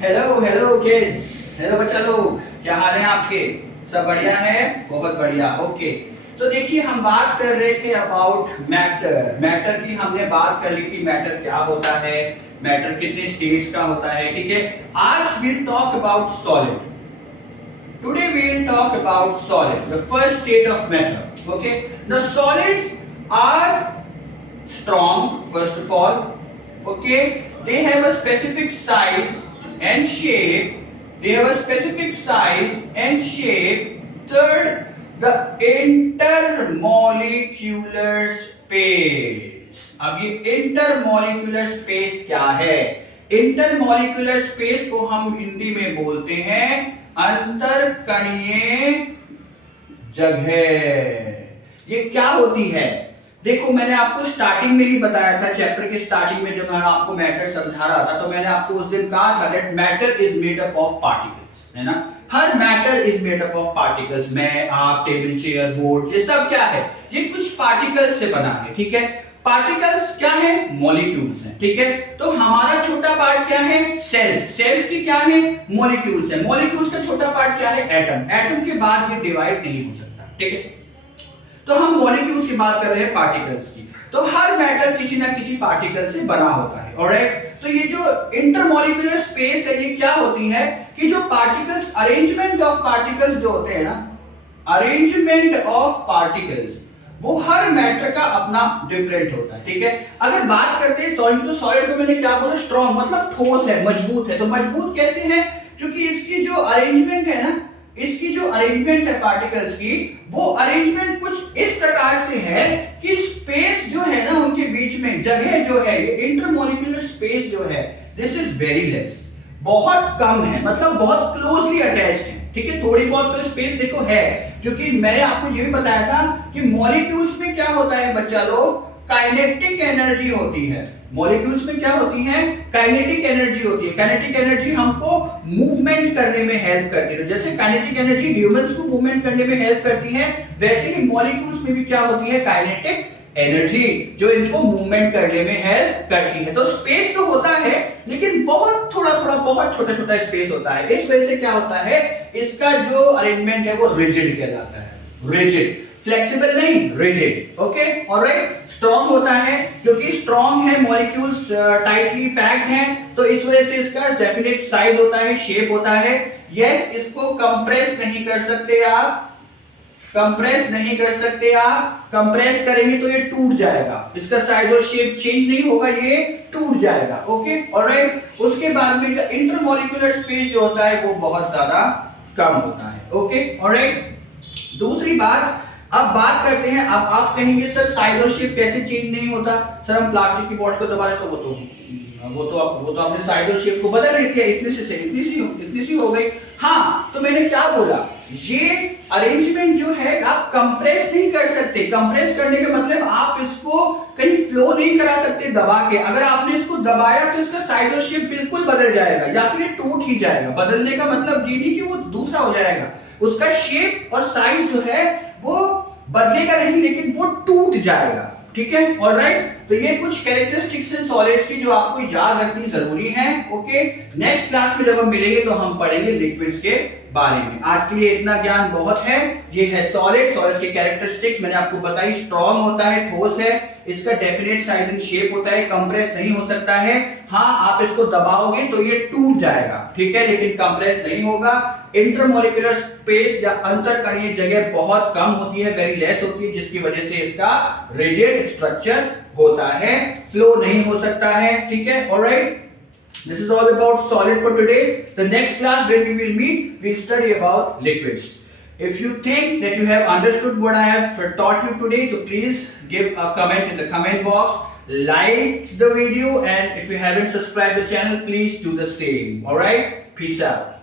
Hello hello kids, hello बच्चा लोग, क्या हाल है आपके? सब बढ़िया है? बहुत बढ़िया। ओके, तो देखिए हम बात कर रहे थे अबाउट मैटर। मैटर की हमने बात कर ली थी, मैटर क्या होता है, मैटर कितने स्टेट्स का होता है। ठीक है, आज will talk about solid. Today we will talk about solid, the first state of matter. Okay, the solids are strong first of all. Okay, they have a specific size and shape. They have a specific size and shape. Third, the intermolecular space. अब ये intermolecular space क्या है? intermolecular space को हम हिंदी में बोलते हैं अंतरकणीय जगह। ये क्या होती है? देखो, मैंने आपको स्टार्टिंग में ही बताया था, चैप्टर के स्टार्टिंग में जब मैं आपको मैटर समझा रहा था, तो मैंने आपको उस दिन कहा था that matter is made up of particles, है ना। हर matter is made up of particles. मैं, आप, टेबल, चेयर, बोर्ड, ये सब क्या है? ये कुछ पार्टिकल्स से बना है। ठीक है, पार्टिकल्स क्या है? मॉलिक्यूल्स हैं। ठीक है, तो हमारा छोटा पार्ट क्या है? सेल्स। सेल्स की क्या है? मॉलिक्यूल्स है। मॉलिक्यूल्स का छोटा पार्ट क्या है? एटम। एटम के बाद ये डिवाइड नहीं हो सकता। ठीक है, तो हम मॉलिक्यूल्स की बात कर रहे हैं, पार्टिकल्स की। तो हर मैटर किसी ना किसी पार्टिकल से बना होता है। ऑलराइट, तो ये जो इंटरमॉलिक्यूलर स्पेस है, ये क्या होती है कि जो पार्टिकल्स, अरेंजमेंट ऑफ पार्टिकल्स जो होते हैं ना, अरेंजमेंट ऑफ पार्टिकल्स, वो हर मैटर का अपना डिफरेंट होता है। ठीक है, अगर बात करते हैं सॉलिड, तो सॉलिड को मैंने क्या बोला? स्ट्रॉन्ग, मतलब ठोस है, मजबूत है। तो मजबूत कैसे है? क्योंकि इसकी जो अरेंजमेंट है ना, इसकी जो अरेंजमेंट है पार्टिकल्स की, वो अरेंजमेंट कुछ इस प्रकार से है कि स्पेस जो है ना उनके बीच में, जगह जो है, ये इंटरमॉलिक्यूलर स्पेस जो है, दिस इज वेरी लेस, बहुत कम है, मतलब बहुत क्लोजली अटैच्ड है। ठीक है, थोड़ी बहुत तो स्पेस देखो है, क्योंकि मैंने आपको ये भी बताया था कि मॉलिक्यूल्स में क्या होता है बच्चा लोग? काइनेटिक एनर्जी होती है। मॉलिक्यूल्स में क्या होती है? काइनेटिक एनर्जी होती है। काइनेटिक एनर्जी हमको मूवमेंट करने में हेल्प करती है। जैसे काइनेटिक एनर्जी ह्यूमंस को मूवमेंट करने में हेल्प करती है, वैसे ही मॉलिक्यूल्स में भी क्या होती है? काइनेटिक एनर्जी, जो इनको मूवमेंट करने में हेल्प करती है। तो स्पेस तो होता है, लेकिन बहुत थोड़ा थोड़ा, बहुत छोटा छोटा स्पेस होता है। इस वजह से क्या होता है, इसका जो अरेंजमेंट है वो रिजिड कहलाता है। रिजिड, फ्लेक्सिबल नहीं, रिजिड। Okay, alright. स्ट्रॉन्ग होता है, क्योंकि स्ट्रॉन्ग है, मॉलिक्यूल्स टाइटली पैक्ड हैं, तो इस वजह से इसका डेफिनेट साइज होता है, शेप होता है। यस, इसको कंप्रेस नहीं कर सकते आप, कंप्रेस नहीं कर सकते आप। कंप्रेस करेंगे तो ये टूट जाएगा, इसका साइज और शेप चेंज नहीं होगा, ये टूट जाएगा। Okay, alright. उसके बाद में इंटरमॉलिक्यूलर स्पेस जो होता है वो बहुत ज्यादा कम होता है। Okay, alright. दूसरी बात, अब बात करते हैं, अब आप कहेंगे सर साइज और शेप कैसे चेंज नहीं होता? सर हम प्लास्टिक की बॉटल को दबा रहे तो वो तो आपने साइज और शेप को बदल दिया, इतनी सी हो गई। हाँ, तो मैंने क्या बोला, ये अरेंजमेंट जो है आप कंप्रेस नहीं कर सकते। कंप्रेस करने का मतलब आप इसको कहीं फ्लो नहीं करा सकते दबा के। अगर आपने इसको दबाया तो इसका साइज और शेप बिल्कुल बदल जाएगा, या फिर ये टूट ही जाएगा। बदलने का मतलब ये नहीं कि वो दूसरा हो जाएगा, उसका शेप और साइज जो है वो बदलेगा नहीं, लेकिन वो टूट जाएगा। ठीक है, ऑलराइट। तो ये कुछ कैरेक्टरिस्टिक्स हैं सॉलिड्स की जो आपको याद रखनी जरूरी है। ओके, नेक्स्ट क्लास में जब हम मिलेंगे तो हम पढ़ेंगे लिक्विड्स के बारे में। आज के लिए इतना ज्ञान बहुत है। ये है सॉलिड, सॉलिड्स के कैरेक्टरिस्टिक्स मैंने आपको बताई। स्ट्रॉन्ग होता है, ठोस है, इसका डेफिनेट साइज एंड शेप होता है, कंप्रेस नहीं हो सकता है। हाँ, आप इसको दबाओगे तो ये टूट जाएगा, ठीक है, लेकिन कंप्रेस नहीं होगा। इंटरमॉलिक्यूलर स्पेस या अंतरकणीय जगह बहुत कम होती है, वेरी लेस होती है, जिसकी वजह से इसका रिजिड स्ट्रक्चर होता है, फ्लो नहीं हो सकता है। ठीक है, alright. This is all about solid for today. The next class when we will meet, we'll study about liquids. If you think that you have understood what I have taught you today, so please give a comment in the comment box, like the video, and if you haven't subscribed the channel, please do the same. Alright, peace out.